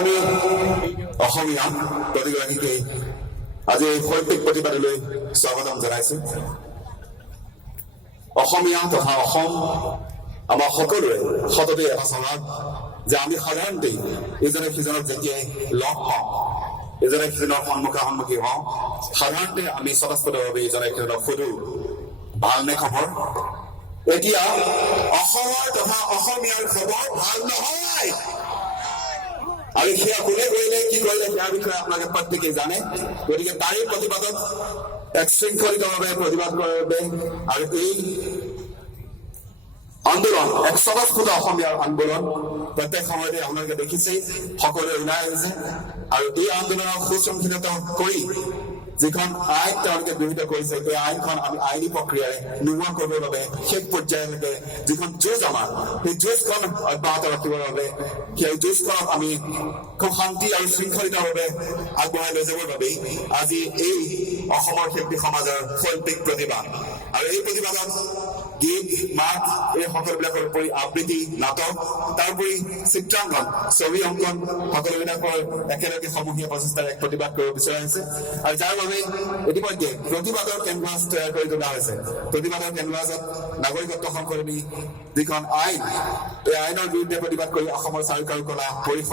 আমি অসমীয়া প্ৰতিগৰাকীকে আজি এই শৈল্পিক প্ৰতিবাদলৈ স্বাগতম জনাইছো। অসমীয়া তথা অসম আমাৰ সকলোৰে সততে এটা স্বভাৱ যে আমি সাধাৰণতে ইজনে সিজনক যেতিয়াই লগ পাওঁ, ইজনে সিজনৰ সন্মুখী হওঁ, সাধাৰণতে আমি স্বতঃস্ফূৰ্তভাৱে ইজনে সিজনক সোধো ভালনে খবৰ। এতিয়া অসমৰ তথা অসমীয়াৰ খবৰ ভাল নহয়। আৰু সেয়া কোনে কৰিলে কি কৰিলে সেয়াৰ বিষয়ে আপোনালোকে প্ৰত্যেকেই জানে। গতিকে তাৰে প্ৰতিবাদত এক শৃংখলিতভাৱে প্ৰতিবাদ কৰাৰ বাবে আৰু এই আন্দোলন এক স্বতঃস্ফূৰ্ত অসমীয়াৰ আন্দোলন প্ৰত্যেক সময়তে আপোনালোকে দেখিছেই সকলোৱে ওলাই আহিছে। আৰু এই আন্দোলনক সুশৃংখলিত কৰি যিখন আইন তেওঁলোকে গৃহীত কৰিছে, এই আইনখন আমি আইনী প্ৰক্ৰিয়াৰে নোহোৱা কৰিবৰ বাবে শেষ পৰ্যায়লৈকে যিখন যুঁজ আমাৰ, সেই যুঁজখন অব্যাহত ৰাখিবৰ বাবে সেই যুঁজখনক আমি খুব শান্তি আৰু শৃংখলিতভাৱে আগবঢ়াই লৈ যাবৰ বাবেই আজি এই অসমৰ শিল্পী সমাজৰ শৈল্পিক প্ৰতিবাদ। আৰু এই প্ৰতিবাদত গীত মাত এই সকলোবিলাকৰ উপৰি আবৃত্তি নাটক, তাৰোপৰি চিত্ৰাংকন, ছবি অংকন সকলোবিলাকৰ একেলগে সমূহীয়া প্ৰচেষ্টাৰে এক প্ৰতিবাদ কৰিব বিচৰা হৈছে। আৰু যাৰ বাবে ইতিমধ্যে প্ৰতিবাদৰ কেনভাছ তৈয়াৰ কৰি তোলা হৈছে। প্ৰতিবাদৰ কেনভাছত নাগৰিকত্ব সংশোধনী যিখন আইন, এই আইনৰ বিৰুদ্ধে প্ৰতিবাদ কৰি অসমৰ চাৰিকাৰু কলা পৰিষদ